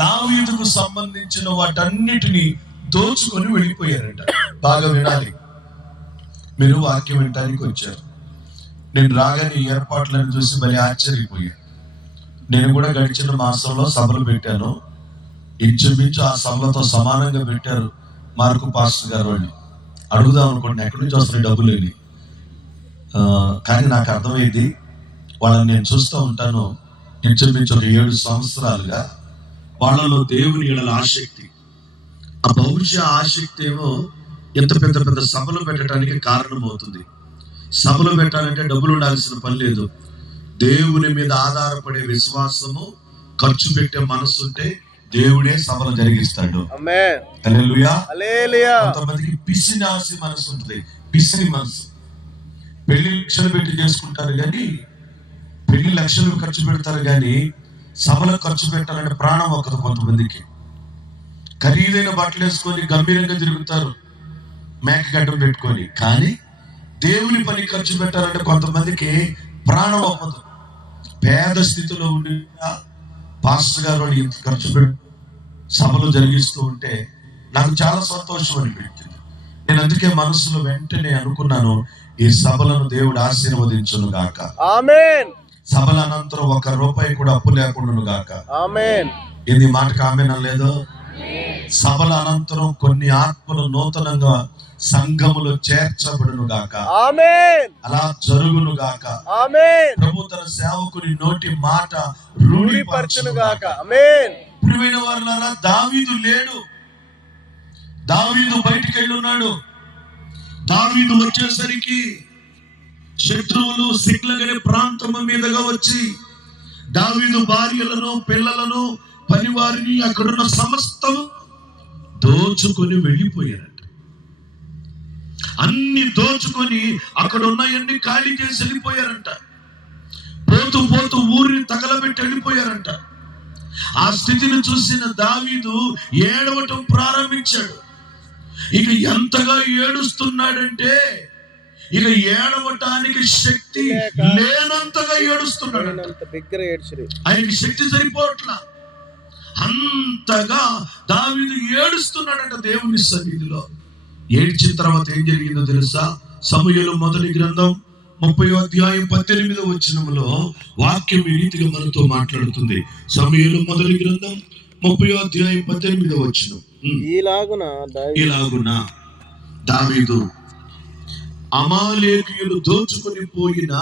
దావీదుకు సంబంధించిన వాటన్నిటిని దోచుకొని వెళ్ళిపోయారట. బాగా వినాలి, మీరు వాక్యం వినడానికి వచ్చారు. నేను రాగానే ఏర్పాట్లను చూసి మళ్ళీ ఆశ్చర్యపోయాను. నేను కూడా గడిచిన మాసంలో సభలు పెట్టాను. ఇంచుమించు ఆ సభలతో సమానంగా పెట్టారు మార్కు పాస్టర్ గారు. వాళ్ళు అడుగుదాం అనుకోండి, ఎక్కడి నుంచి వస్తున్నాయి డబ్బులు అని. కానీ నాకు అర్థమైంది, వాళ్ళని నేను చూస్తూ ఉంటాను. ఇంచుమించు ఒక 7 సంవత్సరాలుగా వాళ్ళలో దేవుని ఎడల ఆసక్తి, ఆ భవిష్య ఆసక్తి ఏమో ఎంత పెద్ద పెద్ద సభలు పెట్టడానికి కారణమవుతుంది. సభలు పెట్టాలంటే డబ్బులు ఉండాల్సిన పని లేదు. దేవుని మీద ఆధారపడే విశ్వాసము, ఖర్చు పెట్టే మనసు ఉంటే దేవుడే సభలు జరిగిస్తాడు. హల్లెలూయా. కొంతమందికి పిసినాసి మనసు ఉంటుంది, పిసిని మనసు. పెళ్లి లక్షలు పెట్టి చేసుకుంటారు కానీ, పెళ్లి లక్షలు ఖర్చు పెడతారు కానీ సభలకు ఖర్చు పెట్టాలంటే ప్రాణం ఒక్కదు. కొంతమందికి ఖరీదైన బట్టలు వేసుకొని గంభీరంగా తిరుగుతారు, మేకగడ్డం పెట్టుకొని. కానీ దేవుని పని ఖర్చు పెట్టాలంటే కొంతమందికి ప్రాణం ఒప్పదు. పేద స్థితిలో ఉండి పాస్టర్ గారు వాళ్ళు ఇంత ఖర్చు పెట్టి సభలు జరిగిస్తూ ఉంటే నాకు చాలా సంతోషం అనిపించింది. నేను అందుకే మనసులో వెంటనే అనుకున్నాను, ఈ సభలను దేవుడు ఆశీర్వదించును గాక. ఆమేన్. సభల అనంతరం 1 రూపాయి కూడా అప్పు లేకుండా గాక. ఆమేన్. ఇది మాటకు ఆమేన్ అనలేదు? సభల అనంతరం కొన్ని ఆత్మలు నూతనంగా సంఘములో చేర్చబడును గాక. ఆమేన్. అలా జరుగును గాక. ఆమేన్. ప్రభు తన సేవకుని నోటి మాట రూఢిపరచును గాక. ఆమేన్. ప్రియమైన వారలారా, దావీదు లేడు, దావీదు బయటికి వెళ్ళి ఉన్నాడు. దావీదు వచ్చేసరికి శత్రువులు సిగ్లగనే ప్రాంతం మీదగా వచ్చి దావీదు భార్యలను, పిల్లలను, పనివారిని, అక్కడున్న సమస్తం దోచుకొని వెళ్ళిపోయారట. అన్ని దోచుకొని అక్కడ ఉన్నాయన్ని ఖాళీ చేసి వెళ్ళిపోయారంట. పోతూ పోతూ ఊరిని తగలబెట్టి వెళ్ళిపోయారంట. ఆ స్థితిని చూసిన దావీదు ఏడవటం ప్రారంభించాడు. ఇక ఎంతగా ఏడుస్తున్నాడంటే, ఇక ఏడవటానికి శక్తి లేనంతగా ఏడుస్తున్నాడు. ఆయనకి శక్తి సరిపోవట్లా, అంతగా దావీదు ఏడుస్తున్నాడంట దేవుని సన్నిధిలో. ఏడ్చిన తర్వాత ఏం జరిగిందో తెలుసా? సమూయేలు మొదటి గ్రంథం 30వ అధ్యాయం 18వ వచనంలో వాక్యం ఈ రీతిగా మనతో మాట్లాడుతుంది. సమూయేలు మొదటి గ్రంథం 30వ అధ్యాయం 18వ వచనం. ఇలాగున దావీదు అమాలేకీయులు దోచుకొని పోయిన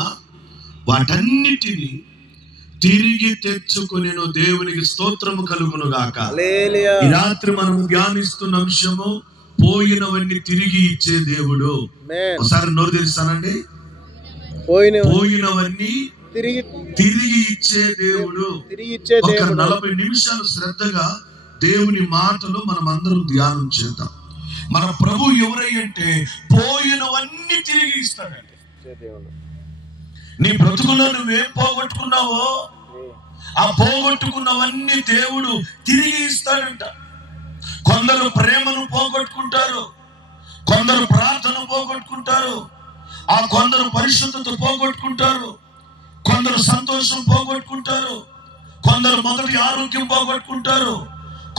వాటన్నిటిని తిరిగి తెచ్చుకొనెను. దేవునికి స్తోత్రము కలుగును గాక. ఈ రాత్రి మనం ధ్యానిస్తున్న అంశము, పోయినవన్నీ తిరిగి ఇచ్చే దేవుడు. ఒకసారి నోరు తెరుస్తానండి. పోయినవన్నీ తిరిగి ఇచ్చే దేవుడు. ఒక 40 నిమిషాలు శ్రద్ధగా దేవుని మాటలు మనం అందరం ధ్యానం చేద్దాం. మన ప్రభు ఎవరంటే పోయినవన్నీ తిరిగి ఇస్తాడండి. నీ బ్రతుకులో నువ్వేం పోగొట్టుకున్నావో ఆ పోగొట్టుకున్నవన్నీ దేవుడు తిరిగి ఇస్తాడంట. కొందరు ప్రేమను పోగొట్టుకుంటారు, కొందరు ప్రార్థన పోగొట్టుకుంటారు, ఆ కొందరు పరిశుద్ధత పోగొట్టుకుంటారు, కొందరు సంతోషం పోగొట్టుకుంటారు, కొందరు మొదటి ఆరోగ్యం పోగొట్టుకుంటారు,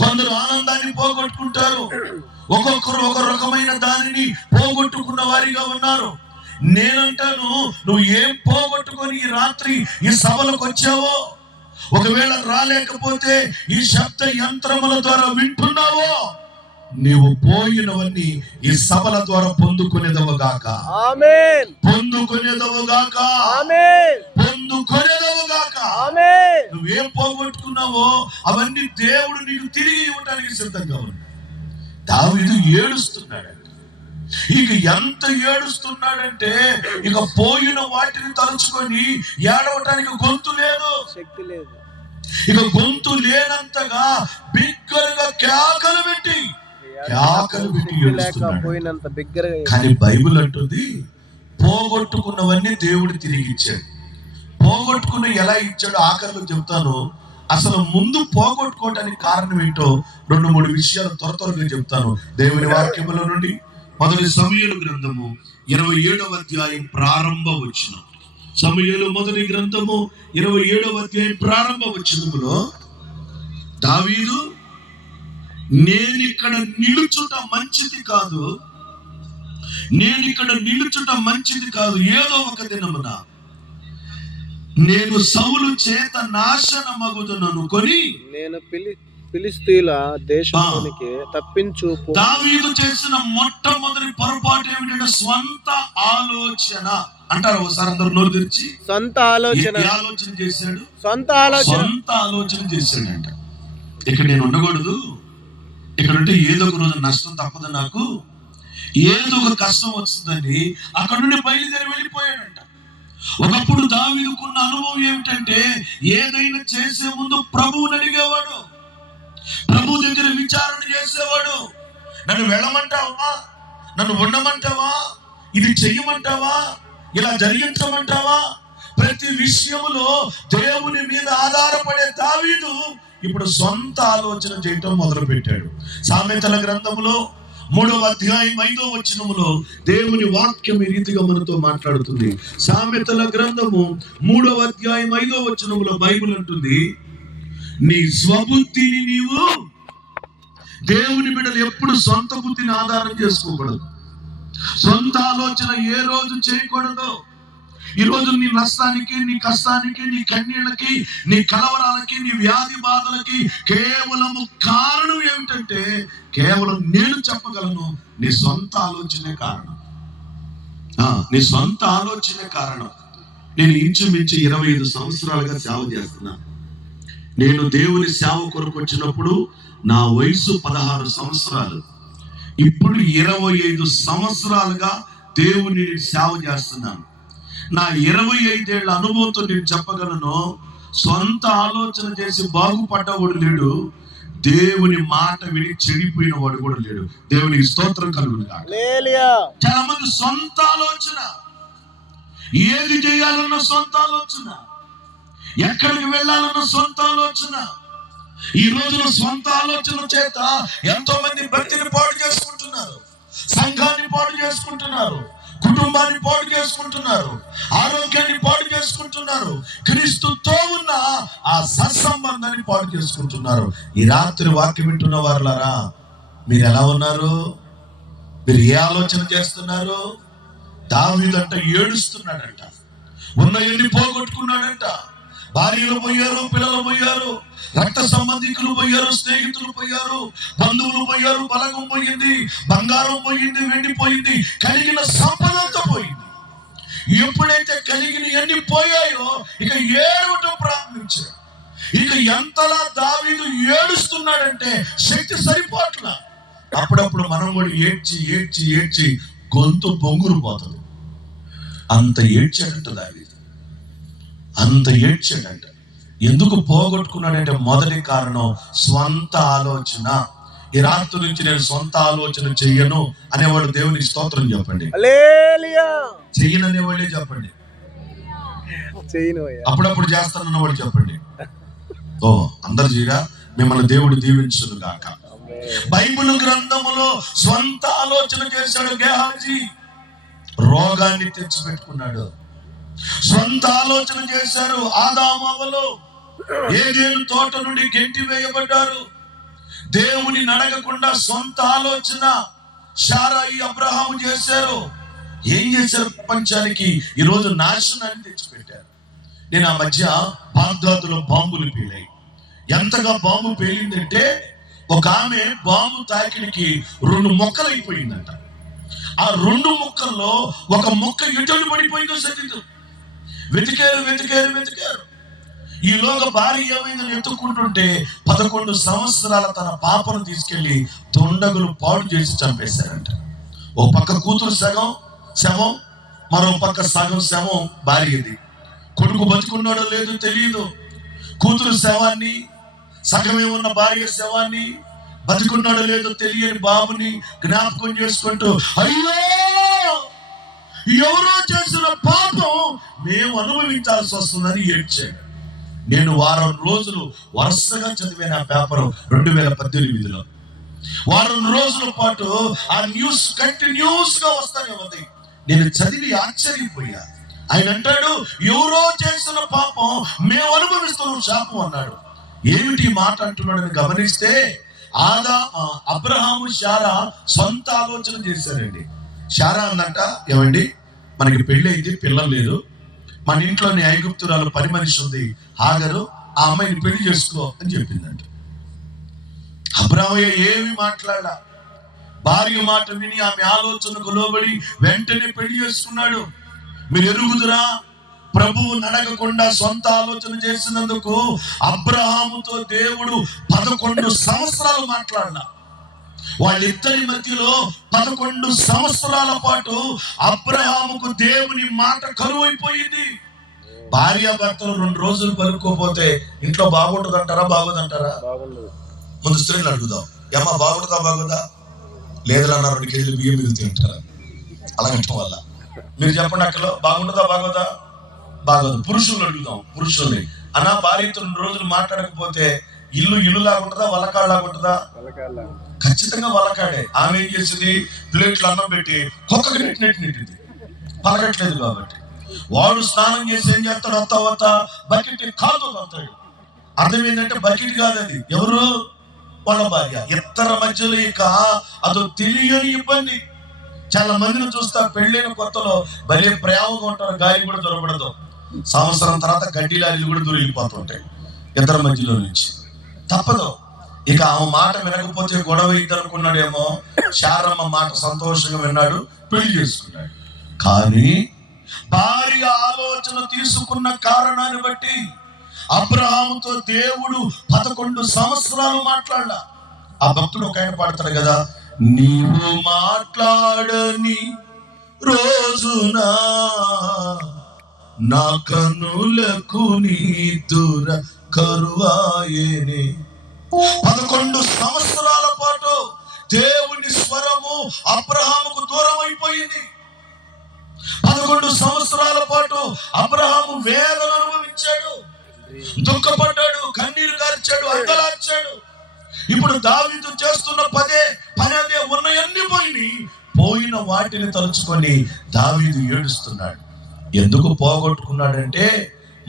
కొందరు ఆనందాన్ని పోగొట్టుకుంటారు. ఒక్కొక్కరు ఒక రకమైన దానిని పోగొట్టుకున్న వారిగా ఉన్నారు. నేనంటాను, నువ్వు ఏం పోగొట్టుకొని ఈ రాత్రి ఈ సభలకు వచ్చావో, ఒకవేళ రాలేకపోతే ఈ శబ్ద యంత్రముల ద్వారా వింటున్నావో, నీవు పోయినవన్నీ ఈ సభల ద్వారా పొందుకునేదవుగాక. ఆమేన్. పొందుకునేదవుగాక. ఆమేన్. పొందుకునేదవుగాక. ఆమేన్. నువ్వేం పోగొట్టుకున్నావో అవన్నీ దేవుడు నీకు తిరిగి ఇవ్వడానికి సిద్ధంగా ఉన్నాడు. దావీదు ఏడుస్తున్నాడు. ఇక ఎంత ఏడుస్తున్నాడంటే, ఇక పోయిన వాటిని తలుచుకొని ఏడవటానికి గొంతు లేదు, శక్తి లేదు. ఇక గొంతు లేనంతగా బిగ్గరగా కేకలు పెట్టి ఏడుస్తున్నాడు. కానీ బైబిల్ అంటుంది, పోగొట్టుకున్నవన్నీ దేవుడు తిరిగి ఇచ్చాడు. పోగొట్టుకున్న ఎలా ఇచ్చాడో ఆఖరిలో చెప్తాను. అసలు ముందు పోగొట్టుకోవడానికి కారణం ఏంటో 2-3 విషయాలు త్వరగా చెప్తాను దేవుని వాక్యముల నుండి. మొదటి సమూయేలు గ్రంథము 27వ అధ్యాయం ప్రారంభ వచనం. సమూయేలు మొదటి గ్రంథము 27వ అధ్యాయం ప్రారంభ వచనములో దావీదు, నేనిక్కడ నిలుచుట మంచిది కాదు, నేనిక్కడ నిలుచుట మంచిది కాదు, ఏదో ఒక దినమున నేను సౌలు చేత నాశనమగుదుననుకొని నేను ఫిలిష్తీయుల దేశంలోనికి తప్పించు. దావీదు చేసిన మొట్టమొదటి పొరపాటు ఏమిటంటే స్వంత ఆలోచన అంటారు. ఒకసారి అందరూ నోరు తెరిచి, సొంత ఆలోచన చేశాడు. సొంత ఆలోచన చేశాడంట. ఇక్కడ నేను ఉండకూడదు, ఇక్కడ ఉంటే ఏదో ఒక రోజు నష్టం తప్పదు, నాకు ఏదో ఒక కష్టం వస్తుందని అక్కడ నుండి బయలుదేరి వెళ్ళిపోయాడంట. ఒకప్పుడు దావీదుకున్న అనుభవం ఏమిటంటే ఏదైనా చేసే ముందు ప్రభువుని అడిగేవాడు, ప్రభు దగ్గర విచారణ చేసేవాడు. నన్ను వెళ్ళమంటావా, నన్ను ఉండమంటావా, ఇది చెయ్యమంటావా, ఇలా జరిగించమంటావా? ప్రతి విషయంలో దేవుని మీద ఆధారపడే దావీదు ఇప్పుడు సొంత ఆలోచన చేయటం మొదలు పెట్టాడు. సామెతల గ్రంథములో 3వ అధ్యాయం 5వ వచనములో దేవుని వాక్యం ఈ రీతిగా మనతో మాట్లాడుతుంది. సామెతల గ్రంథము 3వ అధ్యాయం 5వ వచనములో బైబిల్ అంటుంది, నీ స్వబుద్ధిని నీవు, దేవుని బిడ్డలు ఎప్పుడు సొంత బుద్ధిని ఆధారం చేసుకోకూడదు, సొంత ఆలోచన ఏ రోజు చేయకూడదు. ఈ రోజు నీ నష్టానికి, నీ కష్టానికి, నీ కన్నీళ్ళకి, నీ కలవరాలకి, నీ వ్యాధి బాధలకి కేవలము కారణం ఏమిటంటే కేవలం నేను చెప్పగలను, నీ సొంత ఆలోచనే కారణం. నీ సొంత ఆలోచనే కారణం. నేను ఇంచుమించు 25 సంవత్సరాలుగా సేవ చేస్తున్నాను. నేను దేవుని సేవ కొరకు వచ్చినప్పుడు నా వయసు 16 సంవత్సరాలు. ఇప్పుడు 25 సంవత్సరాలుగా దేవుని సేవ చేస్తున్నాను. నా 25 ఏళ్ల అనుభవంతో నేను చెప్పగలను, సొంత ఆలోచన చేసి బాగుపడ్డవాడు లేడు, దేవుని మాట విని చెడిపోయిన వాడు కూడా లేడు. దేవునికి స్తోత్రం కలుగును గాక. చాలా మంది సొంత ఆలోచన, ఏది చేయాలన్న సొంత ఆలోచన, ఎక్కడికి వెళ్ళాలన్న సొంత ఆలోచన. ఈ రోజున సొంత ఆలోచన చేత ఎంతో మంది భక్తిని పాడు చేసుకుంటున్నారు, సంఘాన్ని పాడు చేసుకుంటున్నారు, కుటుంబాన్ని పాడు చేసుకుంటున్నారు, ఆరోగ్యాన్ని పాడు చేసుకుంటున్నారు, క్రీస్తుతో ఉన్న ఆ సత్సంబంధాన్ని పాడు చేసుకుంటున్నారు. ఈ రాత్రి వాక్యం వింటున్న వారులారా, మీరు ఎలా ఉన్నారు? మీరు ఏ ఆలోచన చేస్తున్నారు? దావీదంట ఏడుస్తున్నాడంట, ఉన్నయన్ని పోగొట్టుకున్నాడంట. భార్యలు పోయారు, పిల్లలు పోయారు, రక్త సంబంధికులు పోయారు, స్నేహితులు పోయారు, బంధువులు పోయారు, బలగం పోయింది, బంగారం పోయింది, వెండి పోయింది, కలిగిన సంపదంతా పోయింది. ఎప్పుడైతే కలిగిన ఎన్ని పోయాయో ఇక ఏడవటం ప్రారంభించాడు. ఇక ఎంతలా దావీదు ఏడుస్తున్నాడంటే శక్తి సరిపోట్ల. అప్పుడప్పుడు మనం కూడా ఏడ్చి ఏడ్చి ఏడ్చి గొంతు పొంగురు పోతుంది. అంత ఏడ్చాడంట దావీదు, అంత ఏడ్చాడంట. ఎందుకు పోగొట్టుకున్నాడంటే మొదటి కారణం స్వంత ఆలోచన. ఈ రాత్రి నుంచి నేను సొంత ఆలోచన చెయ్యను అనేవాడు దేవునికి స్తోత్రం చెప్పండి. చెయ్యను అనేవాళ్ళే చెప్పండి. అప్పుడప్పుడు చేస్తానన్నవాడు చెప్పండి. ఓ అందరు చేయరా, మిమ్మల్ని దేవుడు దీవించును గాక. బైబిల్ గ్రంథములో స్వంత ఆలోచన చేశాడు గేహాజీ, రోగాన్ని తెచ్చిపెట్టుకున్నాడు. సొంత ఆలోచన చేశారు ఆదాము అవ్వలు, ఏదెను తోట నుండి గెంటి వేయబడ్డారు. దేవుని నడగకుండా సొంత ఆలోచన శారాయి, అబ్రహాము చేశారు. ఏం చేశారు? ప్రపంచానికి ఈరోజు నాశనాన్ని తెచ్చిపెట్టారు. నేను ఆ మధ్య బాగ్దాదులో బాంబులు పేలాయి. ఎంతగా బాంబు పేలిందంటే ఒక ఆమె బాంబు తాకిడికి 2 మొక్కలు అయిపోయిందంట. ఆ 2 మొక్కల్లో ఒక మొక్క ఎటు పడిపోయిందో సరిగ్గా వెతికారు వెతికారు వెతికారు. ఈలోగా భార్య ఏమైందని ఎత్తుకుంటుంటే 11 సంవత్సరాల తన పాపను తీసుకెళ్లి దొండగులు పాడు చేసి చంపేశారంట. ఓ పక్క కూతురు సగం శవం, మరో పక్క సగం శవం భార్యది. కొడుకు బతుకున్నాడో లేదో తెలియదు. కూతురు శవాన్ని, సగమే ఉన్న భార్య శవాన్ని, బతుకున్నాడో లేదో తెలియని బాబుని జ్ఞాపకం చేసుకుంటూ, అయ్యో ఎవరో చేసిన పాపం మేము అనుభవించాల్సి వస్తుందని ఏడ్చాడు. నేను వారం రోజులు వరుసగా చదివాను ఆ పేపర్. 2018లో వారం రోజుల పాటు ఆ న్యూస్ కంటిన్యూస్ గా వస్తానే ఉంది. నేను చదివి ఆశ్చర్యపోయా. ఆయన అంటాడు, ఎవరో చేసిన పాపం మేము అనుభవిస్తున్నాం శాపం అన్నాడు. ఏమిటి ఈ మాట అంటున్నాడని గమనిస్తే అబ్రహాము శారా సొంత ఆలోచన చేశారండి. శారా అందంట, ఏమండి మనకి పెళ్లి అయింది, పిల్లలు లేదు, మన ఇంట్లోని ఐగుప్తురాలు పని మనిషి ఉంది హాగరు, ఆ అమ్మాయిని పెళ్లి చేసుకో అని చెప్పిందంట. అబ్రామయ్య ఏమి మాట్లాడా, భార్య మాట విని ఆమె ఆలోచనకు లోబడి వెంటనే పెళ్లి చేసుకున్నాడు. మీరు ఎరుగుదురా, ప్రభువు నడగకుండా సొంత ఆలోచన చేసినందుకు అబ్రహాముతో దేవుడు 11 సంవత్సరాలు మాట్లాడినా. వాళ్ళిద్దరి మధ్యలో 11 సంవత్సరాల పాటు అబ్రహాముకు దేవుని మాట కరువైపోయింది. భార్యాభర్తలు 2 రోజులు పలుకోపోతే ఇంట్లో బాగుంటుందంటారా, బాగోదంటారా? ముందు స్త్రీలు అడుగుదాం, ఏమా బాగుంటుందా, బాగోదా? లేదన్నా 2 కేజీలు బియ్యం మిగిలితే ఉంటారా? అలాగంటాం వల్ల మీరు చెప్పండి, అక్కడ బాగుంటుందా, బాగోదా? బాగోదు. పురుషులు అడుగుదాం, పురుషుల్ని, అన్నా భార్యతో 2 రోజులు మాట్లాడకపోతే ఇల్లు లాగుంటుందా, వలకాళ్ళలాగుంటుందా? ఖచ్చితంగా వలకాడే. ఆమె ఏం చేసింది, ప్లేట్లు అన్నం పెట్టి కుక్కకి నెట్టింది, పలకట్లేదు కాబట్టి. వాడు స్నానం చేసి ఏం చేస్తాడు, వత్తా బకెట్ కాదు అవుతాడు. అర్థం ఏంటంటే బకెట్ కాదు అది, ఎవరు, వాళ్ళ భార్య. ఇద్దరి మధ్యలో ఇక అదో తెలియని ఇబ్బంది. చాలా మందిని చూస్తా, పెళ్ళైన కొత్తలో భలే ప్రేమగా ఉంటారు, గాలి కూడా దొరకడదు. సంవత్సరం తర్వాత గడ్డి లారీలు కూడా దొరికిపోతుంటాయి ఇద్దరి మధ్యలో నుంచి. తప్పదు. ఇక ఆమె మాట వినకపోతే గొడవ ఇద్దరుకున్నాడేమో. శారమ్మ మాట సంతోషంగా విన్నాడు, పెళ్లి చేసుకున్నాడు. కానీ భార్య ఆలోచన తీసుకున్న కారణాన్ని బట్టి అబ్రహాముతో దేవుడు 11 సంవత్సరాలు మాట్లాడా. ఆ భక్తుడు ఒక ఆయన పాడతాడు కదా, నీవు మాట్లాడని రోజున నా కన్నులకు నీ దూర కరువాయేనే. 11 సంవత్సరాల పాటు దేవుని స్వరము అబ్రహాముకు దూరం అయిపోయింది. 11 సంవత్సరాల పాటు అబ్రహాము వేదన అనుభవించాడు, దుఃఖపడ్డాడు, కన్నీరు కార్చాడు, అంగలార్చాడు. ఇప్పుడు దావీదు చేస్తున్న పని అదే, ఉన్నయన్ని పోయిన వాటిని తలుచుకొని దావీదు ఏడుస్తున్నాడు. ఎందుకు పోగొట్టుకున్నాడంటే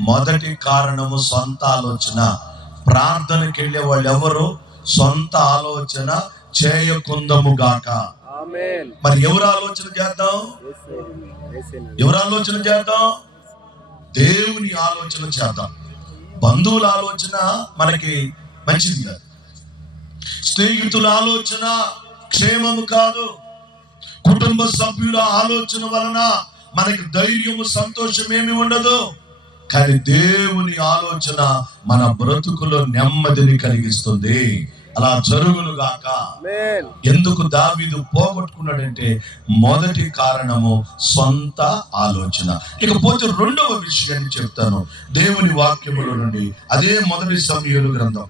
మొదటి కారణము సొంత ఆలోచన. ప్రార్థనకి వెళ్ళే వాళ్ళు ఎవరు సొంత ఆలోచన చేయకుందము గాక. మరి ఎవరు ఆలోచన చేద్దాం, ఎవరు ఆలోచన చేద్దాం? దేవుని ఆలోచన చేద్దాం. బంధువుల ఆలోచన మనకి మంచిది కాదు, స్నేహితుల ఆలోచన క్షేమము కాదు, కుటుంబ సభ్యుల ఆలోచన వలన మనకి ధైర్యము సంతోషం ఏమి ఉండదు. కానీ దేవుని ఆలోచన మన బ్రతుకులో నెమ్మదిని కలిగిస్తుంది. అలా జరుగును గాక. ఎందుకు దావీదు పోగొట్టుకున్నాడంటే మొదటి కారణము సొంత ఆలోచన. ఇకపోతే రెండవ విషయాన్ని చెప్తాను దేవుని వాక్యములో నుండి. అదే మొదటి సమూయేలు గ్రంథం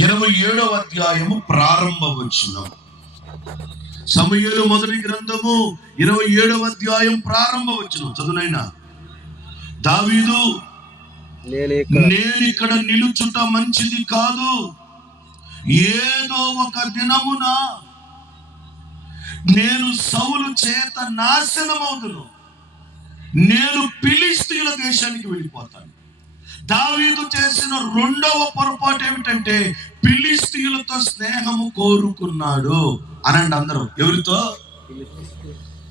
27వ అధ్యాయము ప్రారంభ వచనం. సమూయేలు మొదటి గ్రంథము 27వ అధ్యాయం ప్రారంభ వచనం చదువునైనా. దావీదు, నేను ఇక్కడ నిలుచుట మంచిది కాదు, ఏదో ఒక దినమున నేను సౌలు చేత నాశనమవుదును, నేను ఫిలిష్తీయుల దేశానికి వెళ్ళిపోతాను. దావీదు చేసిన రెండవ పొరపాటు ఏమిటంటే ఫిలిష్తీయులతో స్నేహము కోరుకున్నాడు. అనండి అందరూ, ఎవరితో?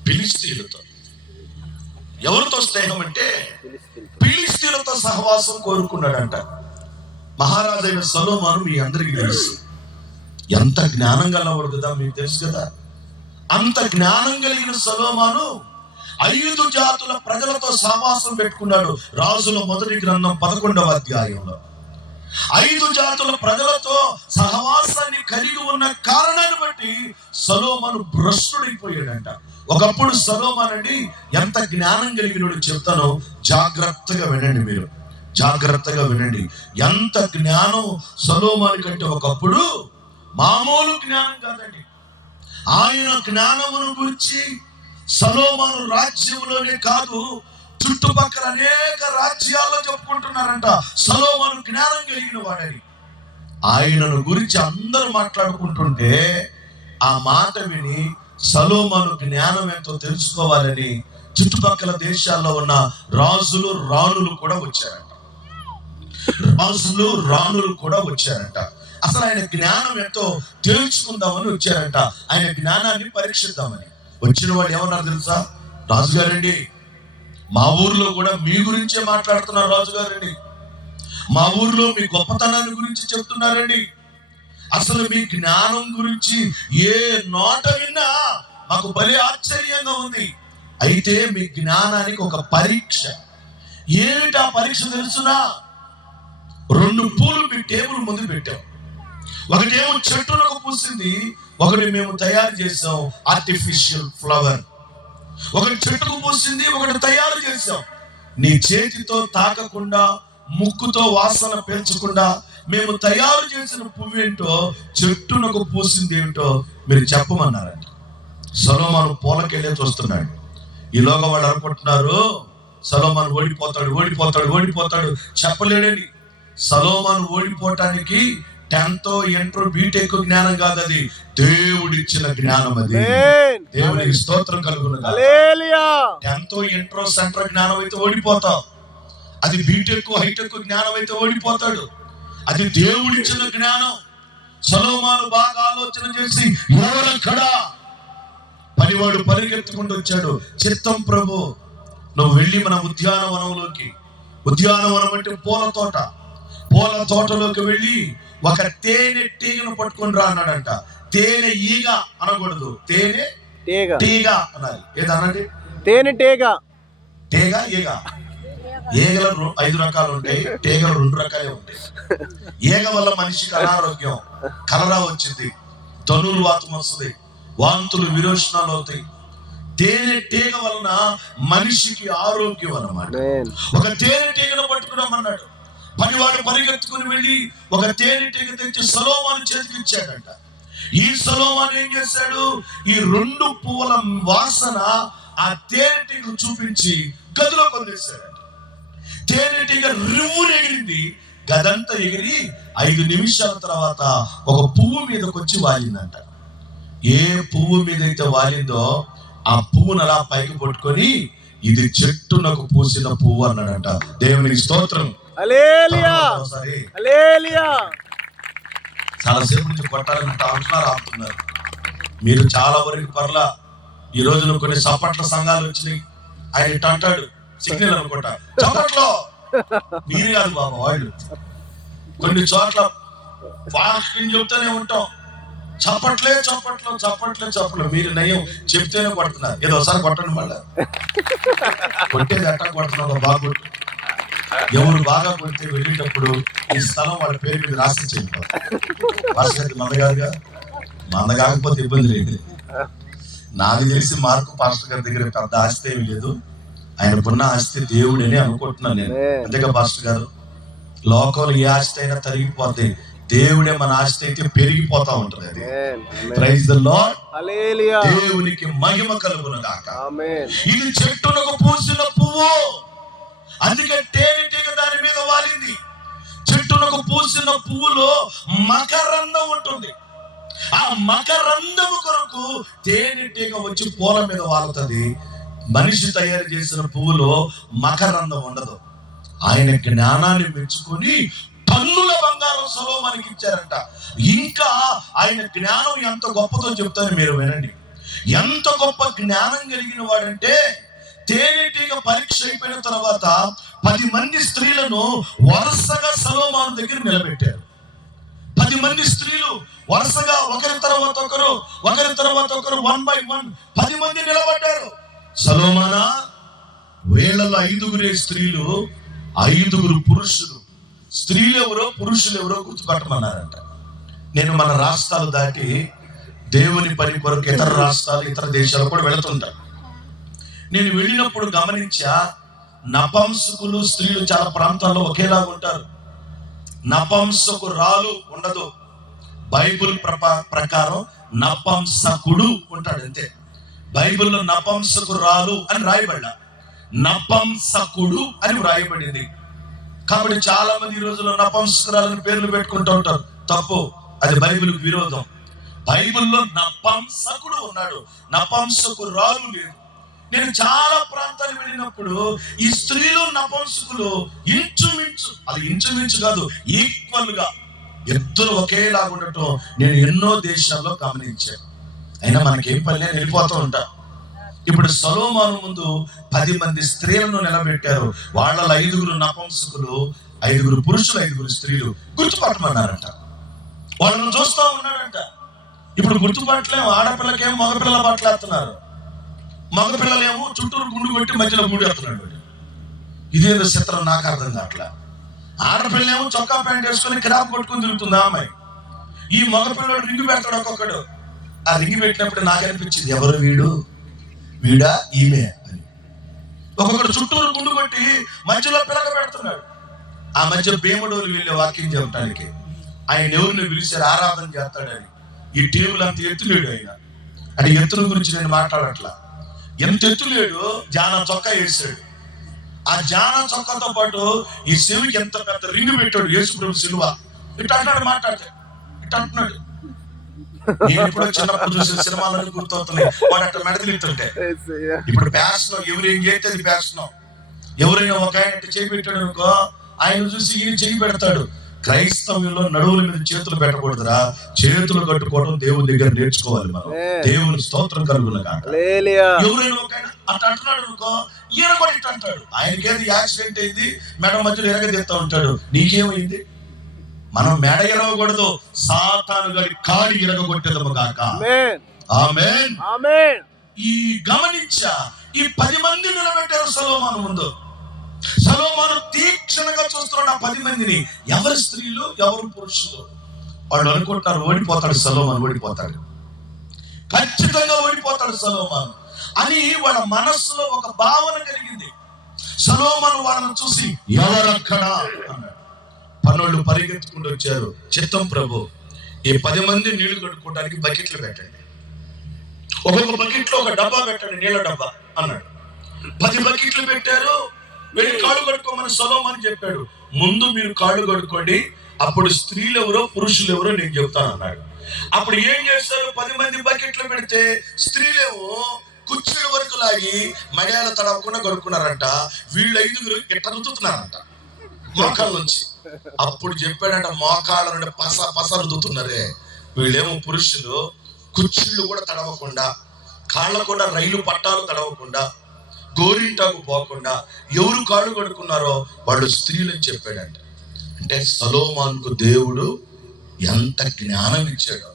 ఫిలిష్తీయులతో. ఎవరితో స్నేహం అంటే ఫిలిష్తీయులతో సహవాసం కోరుకున్నాడంట. మహారాజైన సొలొమోను మీ అందరికీ తెలుసు, ఎంత జ్ఞానం గలవాడు కదా, మీకు తెలుసు కదా. అంత జ్ఞానం కలిగిన సొలొమోను 5 జాతుల ప్రజలతో సహవాసం పెట్టుకున్నాడు. రాజుల మొదటి గ్రంథం 11వ అధ్యాయంలో 5 జాతుల ప్రజలతో సహవాసాన్ని కలిగి ఉన్న కారణాన్ని బట్టి సొలొమోను భ్రష్టుడైపోయాడంట. ఒకప్పుడు సొలొమోను అండి ఎంత జ్ఞానం కలిగినోడు చెప్తానో జాగ్రత్తగా వినండి, మీరు జాగ్రత్తగా వినండి. ఎంత జ్ఞానం సొలొమోను కంటే ఒకప్పుడు మామూలు జ్ఞానం కాదండి. ఆయన జ్ఞానమును గురించి సొలొమోను రాజ్యంలోనే కాదు, చుట్టుపక్కల అనేక రాజ్యాల్లో చెప్పుకుంటున్నారంట సొలొమోను జ్ఞానం కలిగిన వాడని. ఆయనను గురించి అందరూ మాట్లాడుకుంటుంటే ఆ మాట విని సొలొమోను జ్ఞానం ఎంతో తెలుసుకోవాలని చుట్టుపక్కల దేశాల్లో ఉన్న రాజులు రాణులు కూడా వచ్చారంట. రాజులు రాణులు కూడా వచ్చారంట. అసలు ఆయన జ్ఞానం ఎంతో తెలుసుకుందామని వచ్చారంట. ఆయన జ్ఞానాన్ని పరీక్షిద్దామని వచ్చిన వాడు ఏమన్నారు తెలుసా? రాజుగారండి, మా ఊర్లో కూడా మీ గురించే మాట్లాడుతున్నారు రాజుగారండి, మా ఊర్లో మీ గొప్పతనాన్ని గురించి చెప్తున్నారండి, అసలు మీ జ్ఞానం గురించి ఏ నోట విన్నా మాకు భలే ఆశ్చర్యంగా ఉంది. అయితే మీ జ్ఞానానికి ఒక పరీక్ష. ఏమిటి ఆ పరీక్ష తెలుసునా? 2 పూలు మీ టేబుల్ ముందు పెట్టాం. ఒకటేమో చెట్టులకు పూసింది, ఒకటి మేము తయారు చేసాం ఆర్టిఫిషియల్ ఫ్లవర్. ఒకటి చెట్టుకు పూసింది, ఒకటి తయారు చేసాం. నీ చేతితో తాకకుండా, ముక్కుతో వాసన పీల్చకుండా మేము తయారు చేసిన పువ్వు ఏంటో, చెట్టునకు పూసింది ఏమిటో మీరు చెప్పమన్నారంట. సొలొమోను పూలకెళ్ళే చూస్తున్నాడు. ఈలోగా వాళ్ళు అనుకుంటున్నారు సొలొమోను ఓడిపోతాడు చెప్పలేడని. సొలొమోను ఓడిపోవటానికి 10th ఇంటర్ బీటెక్ జ్ఞానం కాదు, అది దేవుడిచ్చిన జ్ఞానం. అది దేవునికి స్తోత్రం కలుగును. 10th ఇంటర్ సెంటర్ జ్ఞానం అయితే ఓడిపోతావు, అది బీటెక్ హైటెక్ జ్ఞానం అయితే ఓడిపోతాడు. అది దేవుడిచ్చిన జ్ఞానం. సొలొమోను బాగా ఆలోచన చేసి ఎవరక్కడ పనివాడు పరిగెత్తుకుంటూ వచ్చాడు. చిత్తం ప్రభు, నువ్వు వెళ్ళి మన ఉద్యానవనం అంటే పూల తోటలోకి వెళ్ళి ఒక తేనె టీగను పట్టుకొని రా అన్నాడంట. తేనె ఈగ అనకూడదు, తేనె టీగ అనాలి. ఏదనండి? తేనె టీగ. ఈగ. ఈగలు 5 రకాలు ఉంటాయి, తీగలు 2 రకాలే ఉంటాయి. ఈగ వల్ల మనిషికి అనారోగ్యం, కలరా వచ్చింది, ధనుర్వాతం వస్తుంది, వాంతులు విరోచనాలు అవుతాయి. తేనె టీగ వలన మనిషికి ఆరోగ్యం అన్నమాట. ఒక తేనె టీగను పట్టుకున్నామన్నాడు. పనివాడు పరిగెత్తుకుని వెళ్ళి ఒక తేనె టీగ తెచ్చి సొలొమోను చేతికి ఇచ్చాడంట. ఈ సొలొమోను ఏం చేశాడు? ఈ 2 పువ్వుల వాసన ఆ తేనె టీగను చూపించి గదిలో కొనేశాడంట. తేనె టీగ రివ్వును ఎగిరింది, గదంతా ఎగిరి 5 నిమిషాల తర్వాత ఒక పువ్వు మీదకి వచ్చి వాలిందంట. ఏ పువ్వు మీద అయితే వాలిందో ఆ పువ్వును అలా పైకి పట్టుకొని ఇది చెట్టునకు పూసిన పువ్వు అన్నాడంట. దేవునికి స్తోత్రం. చాలాసేపు నుంచి కొట్టాలని ఆపుతున్నారు మీరు. చాలా వరకు పర్లా. ఈ రోజున కొన్ని చప్పట్ల సంఘాలు వచ్చినాయి. ఆయన ఇట్ట అంటాడు, సిగ్నల్ అనుకుంటా, చప్పట్లో మీరు కాదు బాబా వాళ్ళు. కొన్ని చోట్ల చెప్తానే ఉంటాం, చప్పట్లే. మీరు నయం చెప్తేనే కొడుతున్నారు. ఏదో ఒకసారి కొట్టండి, మళ్ళా కొట్టేది ఎట్టా కొడుతున్నా బాగు. ఎవరు బాగా కొడితే వెళ్ళేటప్పుడు ఈ స్థలం వాళ్ళ పేరు మీద రాసి చెప్తారు. మంద కాకపోతే ఇబ్బంది లేదు. నాకు తెలిసి మార్కు పాస్టర్ గారి దగ్గర పెద్ద ఆస్తి ఏమి లేదు. ఆయనకున్న ఆస్తి దేవుడని అనుకుంటున్నాను నేను. అంతేగా పాస్టర్ గారు? లోకంలో ఏ ఆస్తి అయినా తరిగిపోతే, దేవుడే మన ఆస్తి అయితే పెరిగిపోతా ఉంటది. అది ప్రైజ్ ది లార్డ్. హల్లెలూయా. దేవునికి మహిమ కలుగును గాక. ఆమేన్. ఇది చెట్టునకు పూసిన పువ్వు, అందుకే తేనెటీగ దాని మీద వాలింది. చెట్టునకు పూసిన పువ్వులో మకరందం ఉంటుంది. ఆ మకరందము కొరకు తేనెటీగ వచ్చి పూల మీద వాలుతుంది. మనిషి తయారు చేసిన పువ్వులో మకరందం ఉండదు. ఆయన జ్ఞానాన్ని మెచ్చుకొని టన్నుల బంగారం సొలొమోనుకి ఇచ్చారంట. ఇంకా ఆయన జ్ఞానం ఎంత గొప్పదో చెప్తాను, మీరు వినండి. ఎంత గొప్ప జ్ఞానం కలిగిన వాడంటే, తేనెటీగ పరీక్ష అయిపోయిన తర్వాత 10 మంది స్త్రీలను వరుసగా సొలొమోను దగ్గర నిలబెట్టారు. 10 మంది స్త్రీలు వరుసగా ఒకరి తర్వాత ఒకరు 1 by 1 10 మంది నిలబడ్డారు. సొలొమోనా, వీళ్ళలో 5 స్త్రీలు, 5 పురుషులు. స్త్రీలు ఎవరో పురుషులు ఎవరో గుర్తుపట్టమన్నారంట. నేను మన రాష్ట్రాలు దాటి దేవుని పని కొరకు ఇతర రాష్ట్రాలు, ఇతర దేశాలు కూడా వెళుతుంటాను. నేను వెళ్ళినప్పుడు గమనించా, నపంసకులు స్త్రీలు చాలా ప్రాంతాల్లో ఒకేలాగా ఉంటారు. నపంసకురాలు ఉండదు. బైబిల్ ప్రకారం నపంసకుడు ఉంటాడు అంతే. బైబిల్లో నపంసకురాలు అని రాయబడ్డా, నపంసకుడు అని రాయబడింది. కాబట్టి చాలా మంది ఈ రోజుల్లో నపంసకురాలని పేర్లు పెట్టుకుంటూ ఉంటారు. తప్పు, అది బైబిల్కి విరోధం. బైబిల్లో నపంసకుడు ఉన్నాడు, నపంసకురాలు లేదు. నేను చాలా ప్రాంతాలు వెళ్ళినప్పుడు ఈ స్త్రీలు నపుంసకులు ఇంచుమించు కాదు, ఈక్వల్ గా ఇద్దరు ఒకేలాగా ఉండటం నేను ఎన్నో దేశాల్లో గమనించాను. అయినా మనకేం పని లేదు, వెళ్ళిపోతూ ఉంటా. ఇప్పుడు సొలొమోను ముందు 10 మంది స్త్రీలను నిలబెట్టారు. వాళ్ళ 5 నపుంసకులు, 5 పురుషులు, 5 స్త్రీలు. గుర్తుపట్టమన్నారంట. వాళ్ళను చూస్తూ ఉన్నాడంట. ఇప్పుడు గుర్తుపట్టలేము. ఆడపిల్లకేమో మగపిల్లల పట్లేస్తున్నారు, మగపిల్లలేమో చుట్టూరు గుండు కొట్టి మధ్యలో గుడి వేస్తున్నాడు. ఇదేదో చిత్రం నాకు అర్థం కావట్లా. ఆడపిల్లేమో చొక్కా ప్యాంట్ వేసుకొని కిరాప్ కొట్టుకుని తిరుగుతుంది ఆ అమ్మాయి. ఈ మగపిల్లడు రింగు పెడతాడు ఒక్కొక్కడు. ఆ రింగు పెట్టినప్పుడు నాకు అనిపించింది, ఎవరు వీడా ఈమె అని. ఒక్కొక్కడు చుట్టూరు గుండు కొట్టి మధ్యలో పిల్లక పెడుతున్నాడు. ఆ మధ్య భీముడోలు వీళ్ళే వాక్యం చెప్పడానికి. ఆయన ఎవరిని పిలిచారు ఆరాధన చేస్తాడని. ఈ టేబుల్ అంత ఎత్తులేడు ఆయన. అంటే ఎత్తుల గురించి నేను మాట్లాడట్లా. ఎంత ఎత్తులేడు, జానా చొక్కా వేసాడు. ఆ జానా చొక్కాతో పాటు ఈ చెవికి ఎంత పెద్ద రింగు పెట్టాడు యేసుప్రభు సిలువ. ఇట్లా అంటాడు, మాట్లాడతాడు, ఇట్లా అంటున్నాడు. నేను ఇప్పుడు చిన్నప్పుడు చూసిన సినిమాలను గుర్తవుతున్నాయి. వాడు అట్లా మెడదిలుతుంటే ఇప్పుడు ప్యాషన్, ఎవరు ఏం చేస్తే అది ప్యాషన్. ఎవరైనా ఒక ఆయన చేయి పెట్టాడు అనుకో, ఆయన చూసి ఈయన చేయి పెడతాడు. క్రైస్తవ్యంలో నడువుల మీద చేతులు పెట్టకూడదురా, చేతులు కట్టుకోవడం దేవుని దగ్గర నేర్చుకోవాలి మనం. దేవుని స్తోత్రం కలుగునుగా. ఎవరైనా ఒక ఆయన అట్లా అంటున్నాడు అనుకో, ఈయన కూడా ఇట్లా అంటాడు. ఆయనకేది యాక్సిడెంట్ అయింది, మెడ మధ్యలో ఎరగదెత్తా ఉంటాడు. నీకేమైంది? మనం మెడ ఎరగకూడదు, సాతాను గారి కాడి ఎరగొట్టేదము గాక. ఆమేన్. ఈ గమనించా, ఈ 10 మంది నిలబెట్టారు సొలొమోను ముందు. సొలొమోను తీక్షణంగా చూస్తున్నాడు ఆ 10 మందిని. ఎవరు స్త్రీలు, ఎవరు పురుషులు? వాళ్ళు అనుకుంటారు ఓడిపోతాడు సొలొమోను, ఓడిపోతాడు, ఖచ్చితంగా ఓడిపోతాడు సొలొమోను అని వాళ్ళ మనస్సులో ఒక భావన కలిగింది. సొలొమోను వాళ్ళని చూసి ఎవరక్కడా అన్నాడు. పనులు పరిగెత్తుకుంటూ వచ్చారు. చిత్తం ప్రభు, ఈ 10 మంది నీళ్లు కడుక్కోవడానికి బకెట్లు పెట్టండి, ఒక్కొక్క బకెట్లో ఒక డబ్బా పెట్టండి, నీళ్ళ డబ్బా అన్నాడు. 10 బకెట్లు పెట్టారు. వెళ్ళి కాళ్ళు కడుక్కోమని సొలొమోను చెప్పాడు. ముందు మీరు కాళ్ళు కడుక్కోండి, అప్పుడు స్త్రీలు ఎవరో పురుషులు ఎవరో నేను చెప్తాను అన్నాడు. అప్పుడు ఏం చేస్తారు? 10 మంది బకెట్లు పెడితే స్త్రీలేమో కుర్చీల వరకు లాగి మర్యాద తడవకుండా కడుక్కున్నారంట. వీళ్ళు 5 ఇట్ట రుద్దుతున్నారంట మోకాళ్ళ నుంచి. అప్పుడు చెప్పాడంట, మోకాళ్ళ నుండి పస రుద్దుతున్నారే వీళ్ళేమో పురుషులు. కుర్చీళ్ళు కూడా తడవకుండా, కాళ్ళ కూడా రైలు పట్టాలు తడవకుండా, గోరింటాకు పోకుండా ఎవరు కాళ్ళు కడుక్కున్నారో వాళ్ళు స్త్రీలు అని చెప్పాడంట. అంటే సొలొమోనుకు దేవుడు ఎంత జ్ఞానం ఇచ్చాడు.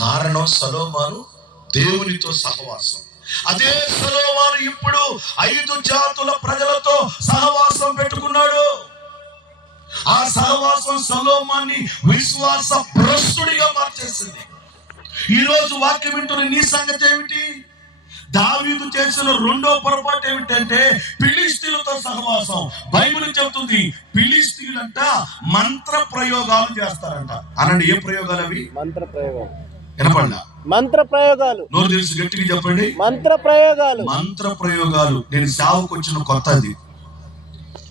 కారణం సొలొమోను దేవునితో సహవాసం. అదే సొలొమోను ఇప్పుడు 5 జాతుల ప్రజలతో సహవాసం పెట్టుకున్నాడు. ఆ సహవాసం సొలొమోనుని విశ్వాస భ్రష్టుడిగా మార్చేసింది. ఈ రోజు వాక్యం వింటున్న నీ సంగతి ఏమిటి? దావీదు చేసిన రెండో పొరపాటు ఏమిటంటే ఫిలిష్తీయులతో సహవాసం. బైబిల్ చెబుతుంది ఫిలిష్తీయులంట మంత్ర ప్రయోగాలు చేస్తారంట. అనండి, ఏ ప్రయోగాలు అవి? మంత్ర ప్రయోగాలు. వినపడ్డా? మంత్ర ప్రయోగాలు. నోరు తెలిసి గట్టిగా చెప్పండి. మంత్ర ప్రయోగాలు. మంత్ర ప్రయోగాలు. నేను సేవకు వచ్చిన కొత్తది.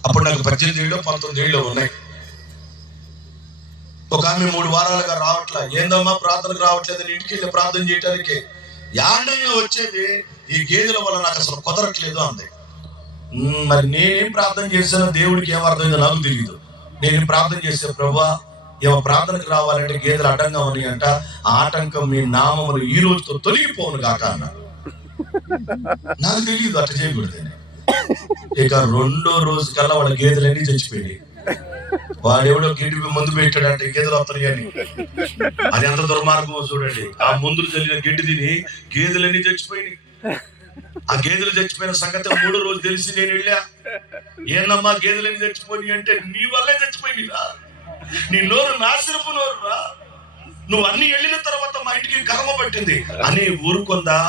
అప్పుడు నాకు 18 ఏళ్ళు 19 ఏళ్ళు ఉన్నాయి. ఒక ఆమె 3 వారాలుగా రావట్లా. ఏందమ్మా ప్రార్థనకు రావట్లేదు? ఇంటికి వెళ్ళి ప్రార్థన చేయడానికి. యాండంగా వచ్చేది ఈ గేదెల వల్ల నాకు అసలు కుదరట్లేదు అంది. మరి నేనేం ప్రార్థన చేశానో దేవుడికి ఏం అర్థమైందో నాకు తెలియదు. నేను ప్రార్థన చేసే, ప్రభువా ఏమో ప్రార్థనకు రావాలంటే గేదెలు అడ్డంగా ఉన్నాయి అంట, ఆటంకం మీ నామములు ఈ రోజుతో తొలగిపోను కాక అన్నాడు. నాకు తెలియదు అట్లా చేయకూడదని. ఇక 2వ రోజు కల్లా వాళ్ళ గేదెలన్నీ చచ్చిపోయాయి. వాడెవడో గడ్డి మందు పెట్టాడంటే గేదెలు వస్తాయి అని. అది ఎంత దుర్మార్గమో చూడండి. ఆ మందులు చల్లిన గడ్డి తిని గేదెలన్నీ చచ్చిపోయినాయి. ఆ గేదెలు చచ్చిపోయిన సంగతి 3వ రోజు తెలిసి నేను వెళ్ళా. ఏందమ్మా గేదెలన్నీ చచ్చిపోయి అంటే, నీ వల్లే చచ్చిపోయినా, నీ నోరు నాశనపు నోరు రా, నువ్వు అన్ని వెళ్ళిన తర్వాత మా ఇంటికి కర్మ పట్టింది అని ఊరుకుందా.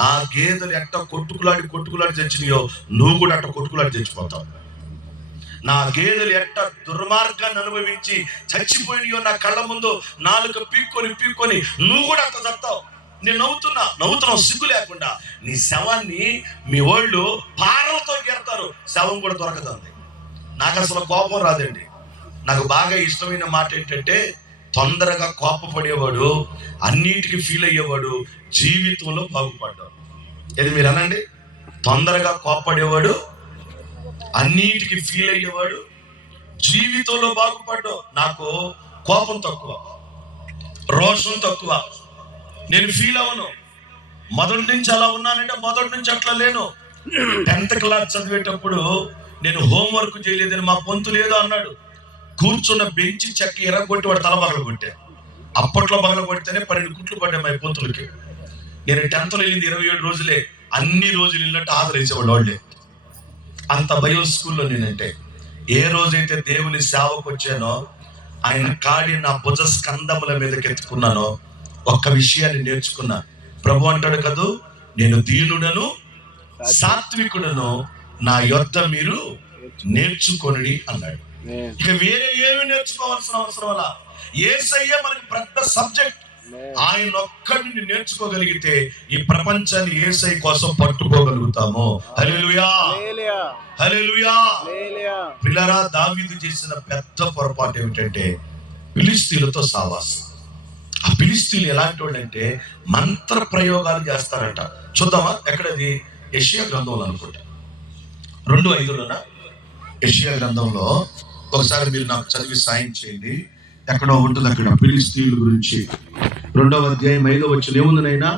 నా గేదెలు ఎట్ట కొట్టుకులాడి చచ్చినాయో నువ్వు కూడా అట్ట కొట్టుకులాడి చచ్చిపోతావు. నా గేదెలు ఎట్ట దుర్మార్గాన్ని అనుభవించి చచ్చిపోయినాయో నా కళ్ళ ముందు నాలుక పీక్కొని నువ్వు కూడా అట్ట చస్తావు. నేను నవ్వుతున్నావు సిగ్గు లేకుండా. నీ శవాన్ని మీ వాళ్ళు పారలతో గెడతారు, శవం కూడా దొరకదండి. నాకు అసలు కోపం రాదండి. నాకు బాగా ఇష్టమైన మాట ఏంటంటే, తొందరగా కోపపడేవాడు, అన్నిటికీ ఫీల్ అయ్యేవాడు జీవితంలో బాగుపడ్డాడు. ఇది మీరు అనండి. తొందరగా కోప్పడేవాడు, అన్నిటికీ ఫీల్ అయ్యేవాడు, జీవితంలో బాగుపడ్డావు. నాకు కోపం తక్కువ, రోషం తక్కువ, నేను ఫీల్ అవ్వను. మొదటి నుంచి అలా ఉన్నానంటే మొదటి నుంచి అట్లా లేను. 10th క్లాస్ చదివేటప్పుడు నేను హోంవర్క్ చేయలేదని మా పొంతు లేదో అన్నాడు. కూర్చున్న బెంచి చెక్క ఎరగొట్టి వాడు తల పగల కొట్టే. అప్పట్లో పగల కొడితేనే 12 కుట్లు పడ్డాయి మా పొంతులకి. నేను 10th వెళ్ళింది 27 రోజులే, అన్ని రోజులు వెళ్ళినట్టు ఆదరించేవాళ్ళు వాళ్ళే. అంత భయం స్కూల్లో నేనంటే. ఏ రోజైతే దేవుని సేవకు వచ్చానో, ఆయన కాడి నా భుజ స్కందముల మీదకి ఎత్తుకున్నానో, ఒక్క విషయాన్ని నేర్చుకున్నా. ప్రభు అంటాడు కదూ, నేను దీనుడను సాత్వికుడను, నా యొద్ద మీరు నేర్చుకొనుడి అన్నాడు. ఇక వేరే ఏమి నేర్చుకోవాల్సిన అవసరం అలా. యేసయ్య మనకి పెద్ద సబ్జెక్ట్. ఆయన ఒక్కడిని నేర్చుకోగలిగితే ఈ ప్రపంచాన్ని యేసయ్య కోసం పట్టుకోగలుగుతాము. హల్లెలూయా, హల్లెలూయా. పిల్లరా, దావీదు చేసిన పెద్ద పొరపాటు ఏమిటంటే ఫిలిష్తీయులతో సావాసం. ఆ ఫిలిష్తీయులు ఎలాంటి వాళ్ళు అంటే మంత్ర ప్రయోగాలు చేస్తారంట. చూద్దామా, ఎక్కడది? యెషయా గ్రంథంలో అనుకుంటా, 2:5 యెషయా గ్రంథంలో ఒకసారి మీరు నాకు చదివి సాయం చేయండి. ఎక్కడో ఉంటుంది అక్కడ ఫిలిష్తీయుల గురించి. 2వ అధ్యాయం 5వ వచనం ఏముంది నైనా?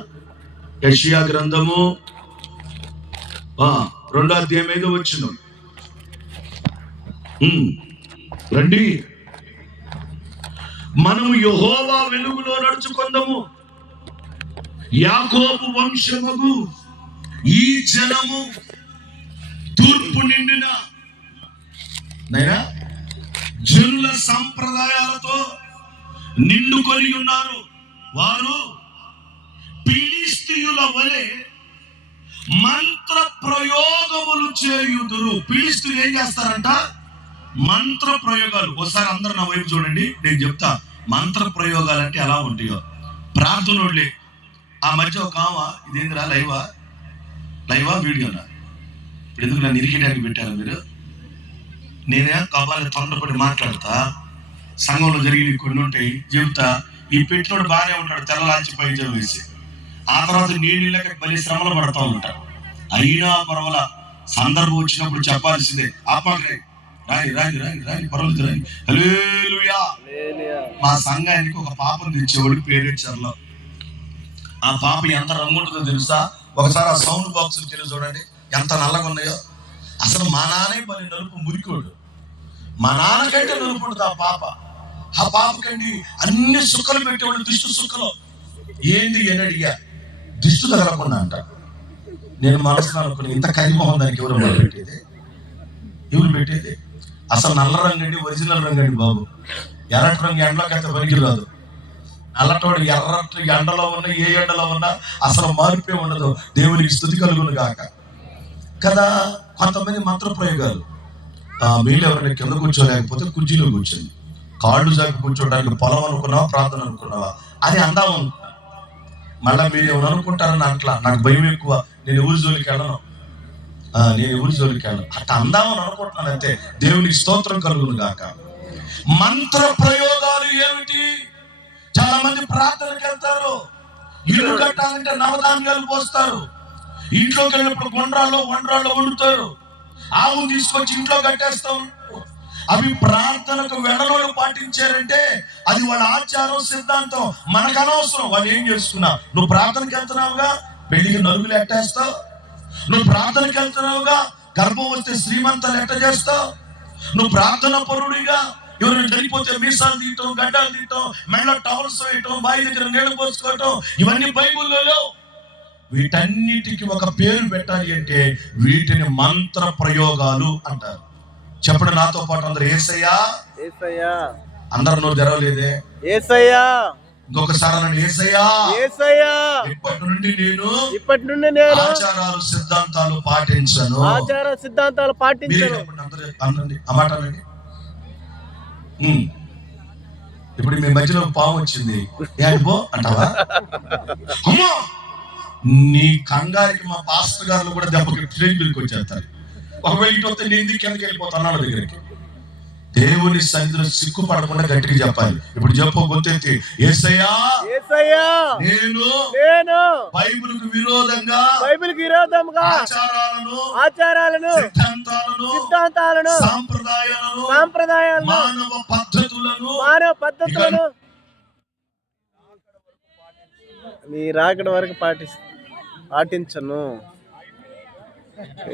యెషయా గ్రంథము 2వ అధ్యాయం 5వ వచనం. రండి, మనము యెహోవా వెలుగులో నడుచుకొందము, యాకోబు వంశముగు ఈ జనము తూర్పు నిండిన నైనా జనుల సంప్రదాయాలతో నిండుకొని ఉన్నారు. వారు ఫిలిష్తీయుల వలె మంత్ర ప్రయోగములు చేయుదురు. ఫిలిష్తీయులు ఏం చేస్తారంట? మంత్ర ప్రయోగాలు. ఒకసారి అందరూ నా వైపు చూడండి, నేను చెప్తా. మంత్ర ప్రయోగాలు అంటే ఎలా ఉంటాయో. ప్రార్థనోళ్ళే. ఆ మధ్య ఒక ఇదేందిరా, లైవా వీడియోనా? ఎందుకు నన్ను ఇరికేయడానికి పెట్టారు మీరు? నేనే కావాలి తొందరపడి మాట్లాడతా. సంఘంలో జరిగిన కొన్ని ఉంటాయి చెబుతా. ఈ పెట్టినోడు బాగానే ఉంటాడు, తెల్లలాంచి పైజం వేసి. ఆ తర్వాత నీళ్ళకి బలి శ్రమలు పడతా ఉంటాడు. అయినా పర్వాల, సందర్భం వచ్చినప్పుడు చెప్పాల్సిందే. ఆపాలి, రాని రాని రాని రాని పర్వాలేదు రాని. హల్లెలూయా. మా సంఘానికి ఒక పాపను తెచ్చేవాడు పేరేచర్లో. ఆ పాప ఎంత రంగు ఉంటుందో తెలుసా? ఒకసారి ఆ సౌండ్ బాక్స్ తెలియదు చూడండి, ఎంత నల్లగా ఉన్నాయో. అసలు మా నాన్నే మరి నలుపు మురికోడు, మా నాన్నకంటే నలుపు ఉంటుంది ఆ పాప. ఆ పాపకండి అన్ని సుక్కలు పెట్టేవాళ్ళు, దిష్టి సుక్కలు. ఏంది అని అడిగా, దిష్టి తగలకుండా అంట. నేను మనసులో అనుకుని, ఇంత కరిమోహం దానికి ఎవరు పెట్టేది? ఎవరు పెట్టేది? అసలు నల్ల రంగు అండి, ఒరిజినల్ రంగు అండి బాబు. ఎర్రటి రంగు ఎండలోకి అయితే పనికి రాదు. నల్లటోడు ఎర్రటి ఎండలో ఉన్నా, ఏ ఎండలో ఉన్నా అసలు మార్పే ఉండదు. దేవునికి స్తుతి కలుగును గాక కదా. కొంతమంది మంత్ర ప్రయోగాలు. మీరు ఎవరైనా కింద కూర్చోలేకపోతే కుర్చీలో కూర్చోండి. కాళ్ళు జాకి కూర్చోడానికి పొలం అనుకున్నావా, ప్రార్థన అనుకున్నావా, అది అందాం అనుకున్నా. మళ్ళీ మీరు ఏమైనా అనుకుంటారని అట్లా నాకు భయం ఎక్కువ. నేను ఎవరి జోలికి వెళ్ళను, అట్లా అందామని అనుకుంటున్నాను అంతే. దేవునికి స్తోత్రం కలుగును గాక. మంత్ర ప్రయోగాలు ఏమిటి? చాలా మంది ప్రార్థనకి వెళ్తారు, ఇల్లు కట్టాలంటే నవధాన్యాలు పోస్తారు. ఇంట్లోకి వెళ్ళినప్పుడు వండ్రాల్లో వండుతారు. ఆవు తీసుకొచ్చి ఇంట్లో కట్టేస్తాం. అవి ప్రార్థనకు వెళ్ళలోడు పాటించారంటే అది వాళ్ళ ఆచారం, సిద్ధాంతం. మనకు అనవసరం. వాళ్ళు ఏం చేసుకున్నావు? నువ్వు ప్రార్థనకి వెళ్తున్నావుగా, పెళ్లికి నలుగులు ఎట్టేస్తావు. నువ్వు ప్రార్థనకి వెళ్తున్నావుగా, గర్భం వస్తే శ్రీమంతాలు ఎట్ట చేస్తావు. నువ్వు ప్రార్థన పరుడిగా ఎవరైనా చనిపోతే మీసాలు తీయటం, గడ్డాలు తీయటం, మెడలో టవల్స్ వేయటం, బావి దగ్గర నీళ్ళు పోసుకోవటం, ఇవన్నీ బైబిల్లో లేవు. వీటన్నిటికి ఒక పేరు పెట్టాలి అంటే వీటిని మంత్ర ప్రయోగాలు అంటారు. చెప్పండి నాతో పాటు అందరూ, యేసయ్యా. అందరు నోరు తెరవలేదే? యేసయ్యా. ఇంకొకసారి అనండి, యేసయ్యా. ఇప్పటి నుండి నేను ఆచారాలు సిద్ధాంతాలు పాటించను. అనండి, ఆ మాట అనండి. ఇప్పుడు మీ మధ్యలో పాము వచ్చింది, పో అంటావా? అమ్మో, నీ కంగారికి మా పాస్టర్ గారు కూడా దెబ్బకి స్టేజ్ మీదకి వచ్చేస్తారు. ఒకవేళ ఇటు వస్తే నేను కిందకి వెళ్ళిపోతాను అన్న దగ్గరికి. దేవుని సన్నిధిలో సిగ్గుపడకుండా గట్టిగా చెప్పాలి. ఇప్పుడు చెప్పు గొంతెత్తి, యేసయ్యా యేసయ్యా నేను నేను బైబిల్కు విరోధంగా బైబిల్కి విరోధంగా ఆచారాలను సిద్ధాంతాలను సాంప్రదాయాలను మానవ పద్ధతులను నీ రాకడ వరకు పాటించను.